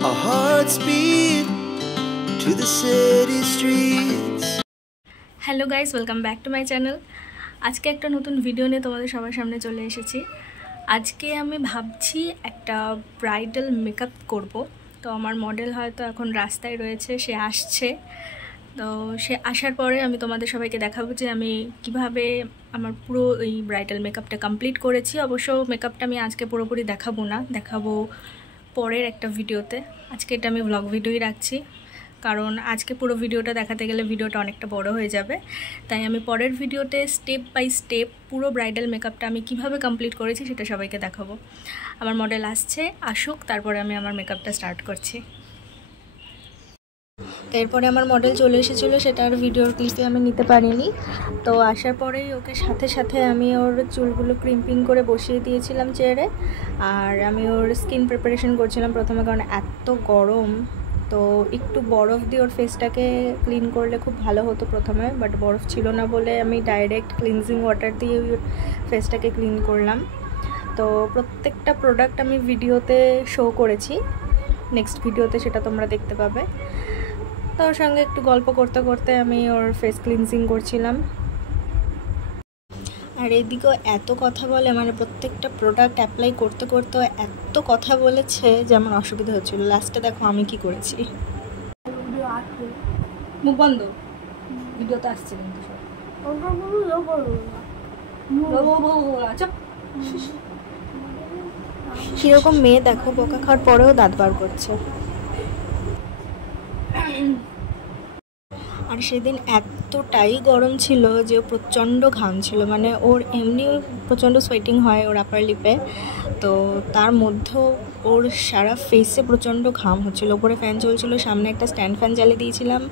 Our hearts beat to the city streets. Hello guys, welcome back to my channel. আজকে একটা নতুন video নিয়ে তোমাদের সবার সামনে চলে এসেছি। আজকে আমি ভাবছি একটা ব্রাইডাল মেকআপ করব। তো আমার মডেল হয়তো এখন রাস্তায় রয়েছে, সে আসছে। তো সে আসার পরে আমি তোমাদের সবাইকে দেখাবো যে আমি কিভাবে আমার পুরো এই ব্রাইডাল মেকআপটা কমপ্লিট করেছি। অবশ্য মেকআপটা আমি আজকে পুরোপুরি দেখাবো না, দেখাবো পরের একটা ভিডিওতে। আজকে এটা আমি ব্লগ ভিডিওই রাখছি, কারণ আজকে পুরো ভিডিওটা দেখাতে গেলে ভিডিওটা অনেকটা বড় হয়ে যাবে। তাই আমি পরের ভিডিওতে স্টেপ বাই স্টেপ পুরো ব্রাইডাল মেকআপটা আমি কিভাবে কমপ্লিট করেছি সেটা সবাইকে দেখাবো। আমার মডেল আসুক, তারপরে আমি আমার মেকআপটা স্টার্ট করছি। তো এরপরে আমার মডেল চলে এসেছিলো, সেটা আর ভিডিওর ক্লিপে আমি নিতে পারিনি। তো আসার পরেই ওকে সাথে সাথে আমি ওর চুলগুলো ক্রিম্পিং করে বসিয়ে দিয়েছিলাম চেয়ারে। আর আমি ওর স্কিন প্রিপারেশন করছিলাম প্রথমে, কারণ এত গরম। তো একটু বরফ দিয়ে ওর ফেসটাকে ক্লিন করলে খুব ভালো হতো প্রথমে, বাট বরফ ছিল না বলে আমি ডাইরেক্ট ক্লিনজিং ওয়াটার দিয়ে ওর ফেসটাকে ক্লিন করলাম। তো প্রত্যেকটা প্রোডাক্ট আমি ভিডিওতে শো করেছি, নেক্সট ভিডিওতে সেটা তোমরা দেখতে পাবে। তো ওর সঙ্গে একটু গল্প করতে করতে আমি ওর ফেস ক্লিনজিং করছিলাম। আর এদিকেও এত কথা বলে, মানে প্রত্যেকটা প্রোডাক্ট অ্যাপ্লাই করতে করতে এত কথা বলেছে যে আমার অসুবিধা হচ্ছিল। লাস্টে দেখো আমি কি করেছি। মুখ বন্ধ, ভিডিওতে আসছে কিন্তু কিরকম মেয়ে দেখো, বোকা খাওয়ার পরেও দাঁত বার করছে। আর সেদিন এতটাই গরম ছিল যে প্রচণ্ড ঘাম ছিল, মানে ওর এমনি প্রচণ্ড সোয়েটিং হয় ওর আপার লিপে, তো তার মধ্যেও ওর সারা ফেসে প্রচণ্ড ঘাম হচ্ছিলো। ওপরে ফ্যান চলছিল, সামনে একটা স্ট্যান্ড ফ্যান জ্বালিয়ে দিয়েছিলাম,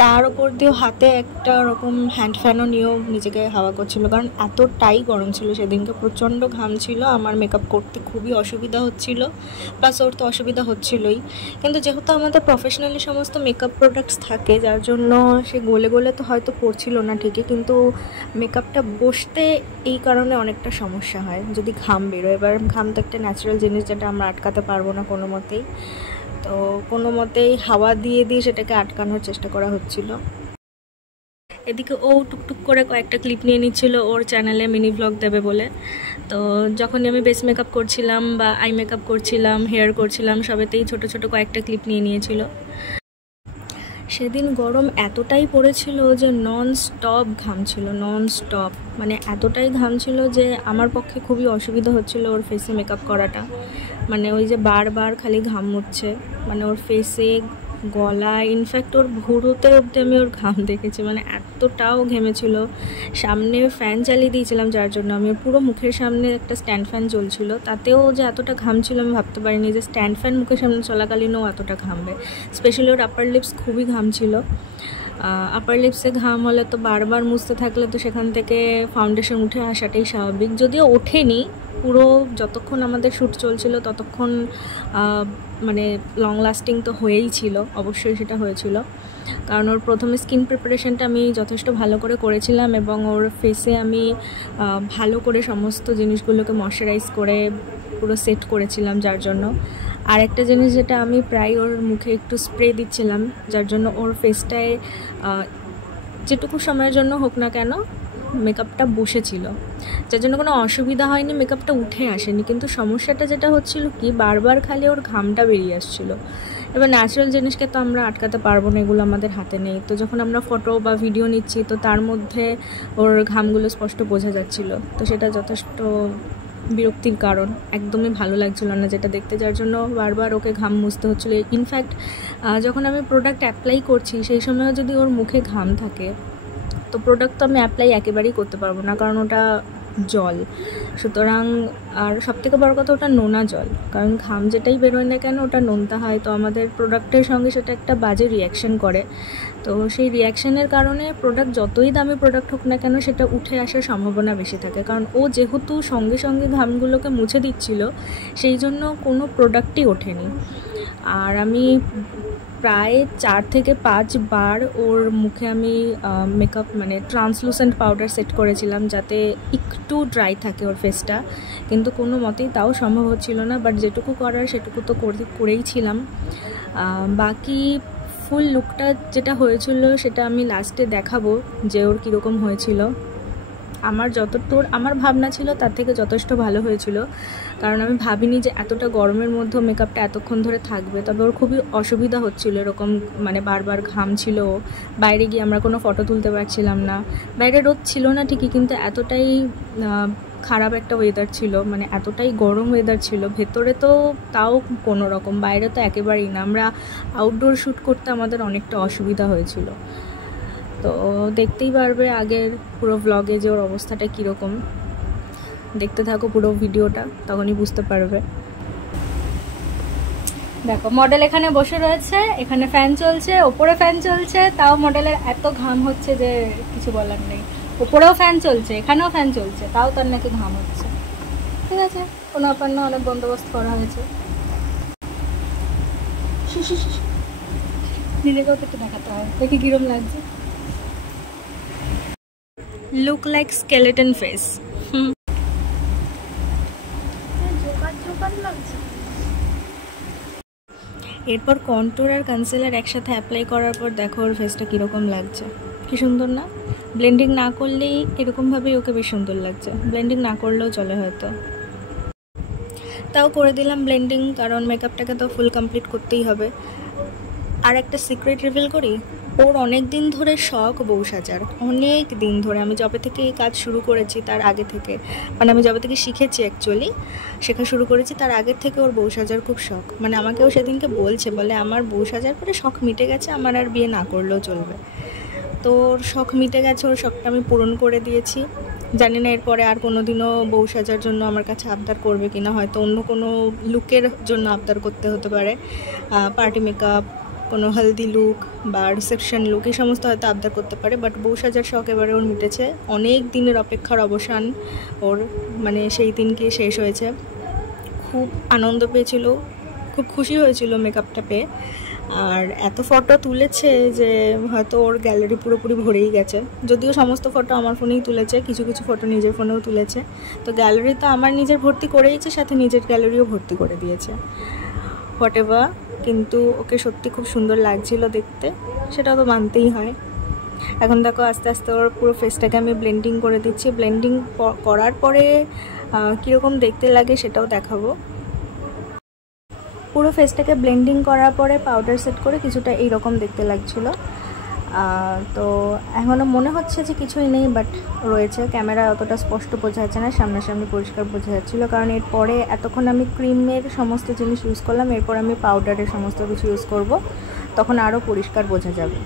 তার ওপর দিয়েও হাতে একটা রকম হ্যান্ড ফ্যানও নিয়েও নিজেকে হাওয়া করছিল, কারণ এতটাই গরম ছিল সেদিনকে। প্রচণ্ড ঘাম ছিল, আমার মেকআপ করতে খুবই অসুবিধা হচ্ছিল, প্লাস ওর তো অসুবিধা হচ্ছিলোই। কিন্তু যেহেতু আমাদের প্রফেশনালি সমস্ত মেকআপ প্রোডাক্টস থাকে, যার জন্য সে গলে গলে তো হয়তো পড়ছিল না ঠিকই, কিন্তু মেকআপটা বসতে এই কারণে অনেকটা সমস্যা হয় যদি ঘাম বেরোয়। এবার ঘাম তো একটা ন্যাচারাল জিনিস, যেটা আমরা আটকাতে পারবো না কোনো মতেই। তো কোনো মতেই হাওয়া দিয়ে দিয়ে সেটাকে আটকানোর চেষ্টা করা হচ্ছিল। এদিকে ও টুকটুক করে কয়েকটা ক্লিপ নিয়ে নিচ্ছিল ওর চ্যানেলে মিনি ব্লগ দেবে বলে। তো যখনই আমি বেস মেকআপ করছিলাম বা আই মেকআপ করছিলাম, হেয়ার করছিলাম, সবেতেই ছোট ছোট কয়েকটা ক্লিপ নিয়ে নিয়েছিল। সেদিন গরম এতটাই পড়েছিল যে নন স্টপ ঘাম ছিল, নন স্টপ, মানে এতটাই ঘাম ছিল যে আমার পক্ষে খুবই অসুবিধা হচ্ছিল ওর ফেসে মেকআপ করাটা। মানে ওই যে বারবার খালি ঘাম মুছছে, মানে ওর ফেসে, গলায়, ইনফ্যাক্ট ওর ভুরুতে অবধি আমি ওর ঘাম দেখেছি, মানে এতটাও ঘেমেছিল। সামনে ফ্যান চালিয়ে দিয়েছিলাম, যার জন্য আমি পুরো মুখের সামনে একটা স্ট্যান্ড ফ্যান চলছিল, তাতেও যে এতটা ঘাম ছিল আমি ভাবতে পারিনি যে স্ট্যান্ড ফ্যান মুখের সামনে চলাকালীনও এতটা ঘামবে। স্পেশালি ওর আপার লিপস খুবই ঘাম ছিল। আপার লিপসে ঘাম হলে তো বারবার মুছতে থাকলে তো সেখান থেকে ফাউন্ডেশন উঠে আসাটাই স্বাভাবিক, যদিও ওঠেনি পুরো। যতক্ষণ আমাদের শ্যুট চলছিল ততক্ষণ মানে লং লাস্টিং তো হয়েই ছিল, অবশ্যই সেটা হয়েছিল, কারণ ওর প্রথমে স্কিন প্রিপারেশনটা আমি যথেষ্ট ভালো করে করেছিলাম এবং ওর ফেসে আমি ভালো করে সমস্ত জিনিসগুলোকে ময়শ্চারাইজ করে পুরো সেট করেছিলাম, যার জন্য। আর একটা জিনিস যেটা আমি প্রায় ওর মুখে একটু স্প্রে দিচ্ছিলাম, যার জন্য ওর ফেসটায় যেটুকু সময়ের জন্য হোক না কেন মেকআপটা বসেছিল, যার জন্য কোনো অসুবিধা হয়নি, মেকআপটা উঠে আসেনি। কিন্তু সমস্যাটা যেটা হচ্ছিল কি, বারবার খালি ওর ঘামটা বেরিয়ে আসছিল। এবার ন্যাচারাল জিনিসকে তো আমরা আটকাতে পারবো না, এগুলো আমাদের হাতে নেই। তো যখন আমরা ফটো বা ভিডিও নিচ্ছি তো তার মধ্যে ওর ঘামগুলো স্পষ্ট বোঝা যাচ্ছিল, তো সেটা যথেষ্ট বিরক্তির কারণ, একদমই ভালো লাগছিল না যেটা দেখতে, যার জন্য বারবার ওকে ঘাম মুছতে হচ্ছিলো। ইনফ্যাক্ট যখন আমি প্রোডাক্ট অ্যাপ্লাই করছি সেই সময়ও যদি ওর মুখে ঘাম থাকে তো প্রোডাক্ট তো আমি অ্যাপ্লাই একেবারেই করতে পারবো না, কারণ ওটা জল। সুতরাং আর সবথেকে বড় কথা, ওটা নোনা জল, কারণ ঘাম যেটাই বেরোয় না কেন ওটা নোনতা হয়, তো আমাদের প্রোডাক্টের সঙ্গে সেটা একটা বাজে রিয়াকশান করে। তো সেই রিয়াকশানের কারণে প্রোডাক্ট যতই দামি প্রোডাক্ট হোক না কেন সেটা উঠে আসার সম্ভাবনা বেশি থাকে, কারণ ও যেহেতু সঙ্গে সঙ্গে ঘামগুলোকে মুছে দিচ্ছিল সেই জন্য কোনো প্রোডাক্টই ওঠেনি। আর আমি প্রায় 4 থেকে 5 বার ওর মুখে আমি মেকআপ মানে ট্রান্সলুসেন্ট পাউডার সেট করেছিলাম যাতে একটু ড্রাই থাকে ওর ফেসটা, কিন্তু কোনো মতেই তাও সম্ভব হচ্ছিল না। বাট যেটুকু করার সেটুকু তো করেই ছিলাম। বাকি ফুল লুকটা যেটা হয়েছিল সেটা আমি লাস্টে দেখাবো যে ওর কীরকম হয়েছিল। আমার ভাবনা ছিল তার থেকে যথেষ্ট ভালো হয়েছিল, কারণ আমি ভাবিনি যে এতটা গরমের মধ্যে মেকআপটা এতক্ষণ ধরে থাকবে। তবে ওর খুবই অসুবিধা হচ্ছিল, এরকম মানে বারবার ঘামছিল, বাইরে গিয়ে আমরা কোনো ফটো তুলতে পারছিলাম না। বাইরে রোদ ছিল না ঠিকই, কিন্তু এতটাই খারাপ একটা ওয়েদার ছিল, মানে এতটাই গরম ওয়েদার ছিল। ভেতরে তো তাও কোনো রকম, বাইরে তো একেবারেই না। আমরা আউটডোর শ্যুট করতে আমাদের অনেকটা অসুবিধা হয়েছিল। তো দেখতেই পারবে আগের পুরো ব্লগে যে ওর অবস্থাটা কীরকম। দেখতে থাকো পুরো ভিডিওটা, তখনই বুঝতে পারবে। দেখো মডেল এখানে বসে রয়েছে, এখানে ফ্যান চলছে, ওপরে ফ্যান চলছে, তাও মডেলের এত ঘাম হচ্ছে যে কিছু বলার নেই। ওপরেও ফ্যান চলছে, এখানেও ফ্যান চলছে, তাও তার নাকি ঘাম হচ্ছে। ঠিক আছে, কোনো ব্যাপার না, অনেক বন্দোবস্ত করা হয়েছে। নিজেকেও তো একটু দেখাতে হয়, দেখি কিরম লাগছে। Look like skeleton face. এরপর কন্ট্যুর আর কনসিলার একসাথে অ্যাপ্লাই করার পর দেখো ওর ফেসটা কীরকম লাগছে। কি সুন্দর না? ব্লেন্ডিং না করলেই এরকমভাবেই ওকে বেশ সুন্দর লাগছে, ব্লেন্ডিং না করলেও চলে হয়তো। তাও করে দিলাম ব্লেন্ডিং, কারণ মেকআপটাকে তো ফুল কমপ্লিট করতেই হবে। আর একটা সিক্রেট রিভিল করি, ওর অনেক দিন ধরে শখ বউ সাজার, অনেক দিন ধরে। আমি যবে থেকে এই কাজ শুরু করেছি তার আগে থেকে, মানে আমি যবে থেকে শিখেছি অ্যাকচুয়ালি, শেখা শুরু করেছি তার আগের থেকে ওর বউ সাজার খুব শখ। মানে আমাকেও সেদিনকে বলে আমার বউ সাজার পরে শখ মিটে গেছে, আমার আর বিয়ে না করলেও চলবে। তো ওর শখ মিটে গেছে, ওর শখটা আমি পূরণ করে দিয়েছি। জানি না এরপরে আর কোনো দিনও বউ সাজার জন্য আমার কাছে আবদার করবে কিনা, হয়তো অন্য কোনো লুকের জন্য আবদার করতে হতে পারে, পার্টি মেকআপ, কোনো হলদি লুক বা রিসেপশন লুক, এই সমস্ত হয়তো আবদার করতে পারে। বাট বউ সাজার শখ এবারে ওর মিটেছে, অনেক দিনের অপেক্ষার অবসান ওর, মানে সেই দিনকে শেষ হয়েছে। খুব আনন্দ পেয়েছিল, খুব খুশি হয়েছিল মেকআপটা পেয়ে। আর এত ফটো তুলেছে যে হয়তো ওর গ্যালারি পুরোপুরি ভরেই গেছে। যদিও সমস্ত ফটো আমার ফোনেই তুলেছে, কিছু কিছু ফটো নিজের ফোনেও তুলেছে। তো গ্যালারি তো আমার নিজের ভর্তি করেইছে, সাথে নিজের গ্যালারিও ভর্তি করে দিয়েছে। হোয়াট এভার, কিন্তু ওকে সত্যি খুব সুন্দর লাগছিল দেখতে, সেটা তো মানতেই হয়। এখন দেখো আস্তে আস্তে ওর পুরো ফেসটাকে আমি ব্লেন্ডিং করে দিচ্ছি। ব্লেন্ডিং করার পরে কীরকম দেখতে লাগে সেটাও দেখাবো। পুরো ফেসটাকে ব্লেন্ডিং করার পরে পাউডার সেট করে কিছুটা এইরকম দেখতে লাগছিলো। তো এখনও মনে হচ্ছে যে কিছুই নেই, বাট রয়েছে। ক্যামেরা অতটা স্পষ্ট বোঝা যাচ্ছে না, সামনাসামনি পরিষ্কার বোঝা যাচ্ছিলো, কারণ এরপরে এতক্ষণ আমি ক্রিমের সমস্ত জিনিস ইউজ করলাম, এরপর আমি পাউডারের সমস্ত কিছু ইউজ করব, তখন আরও পরিষ্কার বোঝা যাবে।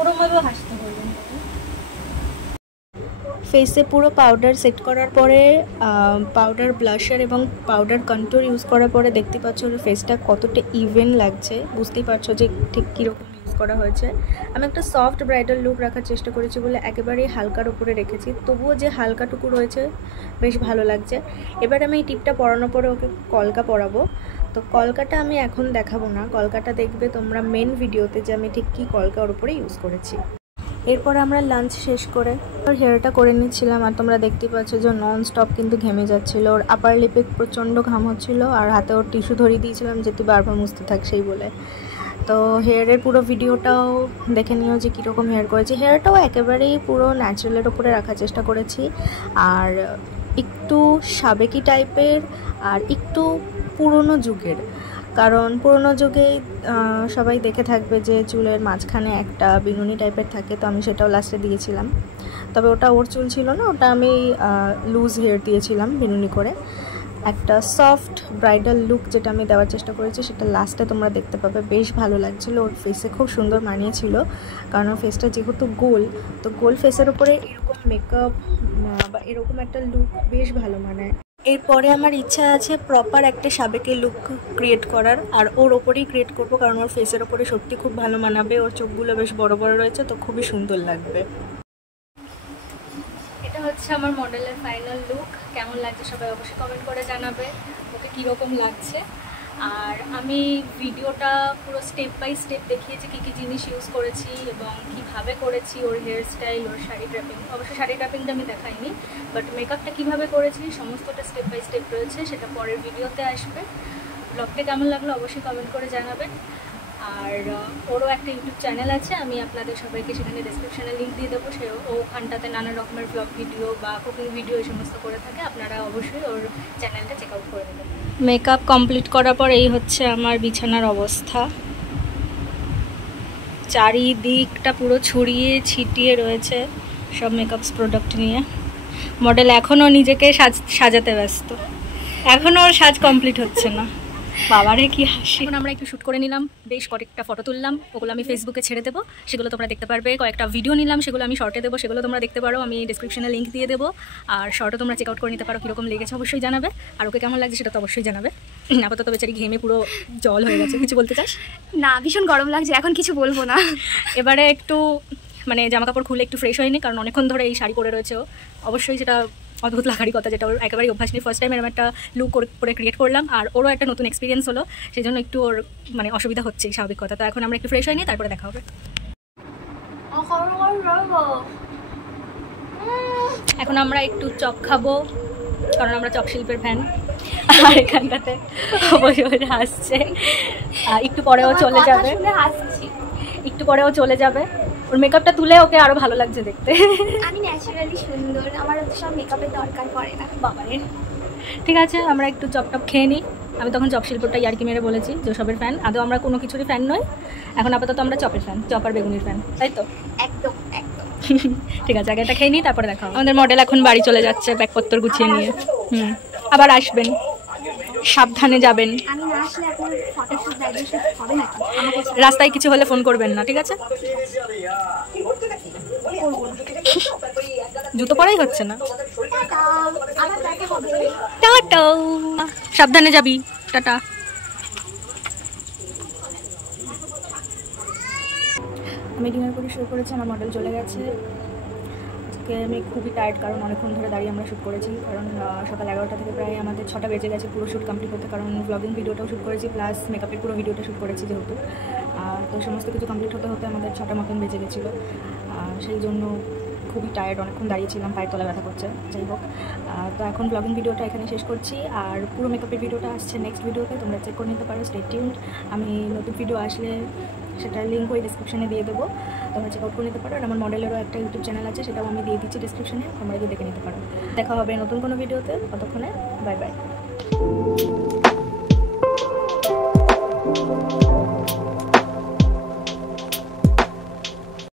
ওরমভাবে হাসতে হবে। ফেসে পুরো পাউডার সেট করার পরে পাউডার ব্লাশার এবং পাউডার কন্ট্যুর ইউজ করার পরে দেখতে পাচ্ছ ওর ফেসটা কতটা ইভেন লাগছে, বুঝতেই পারছো যে ঠিক কীরকম ইউজ করা হয়েছে। আমি একটা সফট ব্রাইডাল লুক রাখার চেষ্টা করেছি বলে একেবারেই হালকার উপরে রেখেছি, তবুও যে হালকাটুকু রয়েছে বেশ ভালো লাগছে। এবার আমি এই টিপটা পরানোর পরে ওকে কলকা পরাবো। তো কলকাটা আমি এখন দেখাবো না, কলকাটা দেখবে তোমরা মেন ভিডিওতে যে আমি ঠিক কী কলকা ওর উপরে ইউজ করেছি। এরপর আমরা লাঞ্চ শেষ করে ওর হেয়ারটা করে নিচ্ছিলাম, আর তোমরা দেখতেই পাচ্ছ যে নন স্টপ কিন্তু ঘেমে যাচ্ছিলো। ওর আপার লিপে প্রচণ্ড ঘাম হচ্ছিলো, আর হাতে ওর টিস্যু ধরিয়ে দিয়েছিলাম যে তুই বারবার মুছতে থাক সেই বলে। তো হেয়ারের পুরো ভিডিওটাও দেখে নিও যে কীরকম হেয়ার করেছি। হেয়ারটাও একেবারেই পুরো ন্যাচারালের উপরে রাখার চেষ্টা করেছি, আর একটু সাবেকি টাইপের আর একটু পুরনো যুগের। কারণ পুরোনো যুগে সবাই দেখে থাকবে যে চুলের মাঝখানে একটা বিনুনি টাইপের থাকে, তো আমি সেটাও লাস্টে দিয়েছিলাম। তবে ওটা ওর চুল ছিল না, ওটা আমি লুজ হেয়ার দিয়েছিলাম বিনুনি করে। একটা সফট ব্রাইডাল লুক যেটা আমি দেওয়ার চেষ্টা করেছি সেটা লাস্টে তোমরা দেখতে পাবে। বেশ ভালো লাগছিলো, ওর ফেসে খুব সুন্দর মানিয়েছিল, কারণ ওর ফেসটা যেহেতু গোল, তো গোল ফেসের উপরে এরকম মেকআপ বা এরকম একটা লুক বেশ ভালো মানায়। এরপরে আমার ইচ্ছা আছে প্রপার একটা সাবেকি লুক ক্রিয়েট করার, আর ওর ওপরেই ক্রিয়েট করবো, কারণ ওর ফেসের ওপরে সত্যি খুব ভালো মানাবে। ওর চোখগুলো বেশ বড় বড় রয়েছে, তো খুবই সুন্দর লাগবে। এটা হচ্ছে আমার মডেলের ফাইনাল লুক। কেমন লাগছে সবাই অবশ্যই কমেন্ট করে জানাবে ওকে কীরকম লাগছে। আর আমি ভিডিওটা পুরো স্টেপ বাই স্টেপ দেখিয়েছি কী কী জিনিস ইউজ করেছি এবং কীভাবে করেছি, ওর হেয়ার স্টাইল, ওর শাড়ি ড্রাপিং। অবশ্য শাড়ি ড্রাপিংটা আমি দেখাইনি, বাট মেকআপটা কীভাবে করেছি সমস্তটা স্টেপ বাই স্টেপ রয়েছে, সেটা পরের ভিডিওতে আসবে। ব্লগটা কেমন লাগলো অবশ্যই কমেন্ট করে জানাবেন। আর ওরও একটা ইউটিউব চ্যানেল আছে, আমি আপনাদের সবাইকে সেখানে ডেসক্রিপশানে লিঙ্ক দিয়ে দেবো। সে ওখানটাতে নানা রকমের ব্লগ ভিডিও বা কুকিং ভিডিও এই সমস্ত করে থাকে, আপনারা অবশ্যই ওর চ্যানেলটা চেক আউট করে দেবেন। মেকআপ কমপ্লিট করার পর এই হচ্ছে আমার বিছানার অবস্থা। চারিদিকটা পুরো ছড়িয়ে ছিটিয়ে রয়েছে সব মেকআপস প্রোডাক্ট নিয়ে। মডেল এখনও নিজেকে সাজাতে ব্যস্ত, এখনও ওর সাজ কমপ্লিট হচ্ছে না। বাবারে কি হাসি। এখন আমরা একটু শ্যুট করে নিলাম, বেশ কয়েকটা ফটো তুললাম, ওগুলো আমি ফেসবুকে ছেড়ে দেবো, সেগুলো তোমরা দেখতে পারবে। কয়েকটা ভিডিও নিলাম, সেগুলো আমি শর্টে দেবো, সেগুলো তোমরা দেখতে পারো, আমি ডিসক্রিপশনে লিঙ্ক দিয়ে দেবো। আর শর্টও তোমরা চেক আউট করে নিতে পারো, কীরকম লেগেছে অবশ্যই জানাবে। আর ওকে কেমন লাগছে সেটা তো অবশ্যই জানাবে। আপাতত বেচারি ঘেমে পুরো জল হয়ে গেছে। কিছু বলতে চাস? না, ভীষণ গরম লাগছে, এখন কিছু বলবো না। এবারে একটু মানে জামা কাপড় খুলে একটু ফ্রেশ হয়নি, কারণ অনেকক্ষণ ধরে এই শাড়ি পরে রয়েছে ও। অবশ্যই সেটা অদ্ভুত লাগারই কথা, যেটা ওর একেবারেই অভ্যাস নেই। ফার্স্ট টাইম এরকম একটা লুক করে ক্রিয়েট করলাম, আর ওরও একটা নতুন এক্সপিরিয়েন্স হলো, সেই জন্য একটু ওর মানে অসুবিধা হচ্ছে, স্বাভাবিক কথা। তো এখন আমরা একটু ফ্রেশ হয়নি, তারপরে দেখা হবে। এখন আমরা একটু চপ খাবো, কারণ আমরা চপ শিল্পের ফ্যান। আর এখানটাতে বসে বসে হাসছে। একটু পরেও চলে যাবে, একটু পরেও চলে যাবে। ওর মেকআপটা তুলে ওকে আরো ভালো লাগছে দেখতে। আমি ন্যাচারালি সুন্দর, আমার তো সব মেকআপের দরকার পড়ে না। বাবারে, ঠিক আছে আমরা একটু চপ টপ খেয়ে নিই। আমি তখন চপ শিল্পটা ইয়ার্কি মেরে বলেছি যে সবের ফ্যান, আদৌ আমরা কোনো কিছুরই ফ্যান নই। এখন আপাতত আমরা চপের ফ্যান, চপ আর বেগুনির ফ্যান, তাই তো? একদম একদম। ঠিক আছে, আগে এটা খেয়ে নিই, তারপরে দেখা হবে। আমাদের মডেল এখন বাড়ি চলে যাচ্ছে ব্যাগপত্র গুছিয়ে নিয়ে। আবার আসবেন, সাবধানে যাবেন। আমি না আসলে আপনার ফটোশুট ডাইরেক্ট হবে নাকি? রাস্তায় কিছু হলে ফোন করবেন না, ঠিক আছে? জুতো পরাই হচ্ছে না। টাটা, সাবধানে যাবি, টাটা। আমি ডিনার করে শুরু করেছি, আমার মডেল চলে গেছে। আজকে আমি খুবই টায়ার্ড, কারণ অনেকক্ষণ ধরে দাঁড়িয়ে আমরা শ্যুট করেছি। কারণ সকাল 11টা থেকে প্রায় আমাদের 6টা বেজে গেছে পুরো শ্যুট কমপ্লিট করতে, কারণ ব্লগিং ভিডিওটাও শ্যুট করেছি, প্লাস মেকআপের পুরো ভিডিওটা শ্যুট করেছি যেহেতু। তো সমস্ত কিছু কমপ্লিট হতে হতে আমাদের 6টা মতন বেজে গেছিলো। সেই জন্য খুবই টায়ার্ড, অনেকক্ষণ দাঁড়িয়েছিলাম, পায়ের তলা ব্যথা করছে। যাই হোক, তো এখন ব্লগিং ভিডিওটা এখানে শেষ করছি। আর পুরো মেকআপের ভিডিওটা আসছে নেক্সট ভিডিওতে, তোমরা চেক করে নিতে পারো। Stay tuned. আমি নতুন ভিডিও আসলে সেটার লিঙ্ক ওই ডিসক্রিপশনে দিয়ে দেবো, তোমরা চেক আউট করে নিতে পারো। আর আমার মডেলেরও একটা ইউটিউব চ্যানেল আছে, সেটাও আমি দিয়ে দিচ্ছি ডিসক্রিপশনে, তোমরা গিয়ে দেখে নিতে পারো। দেখা হবে নতুন কোনো ভিডিওতে, ততক্ষণে বাই বাই।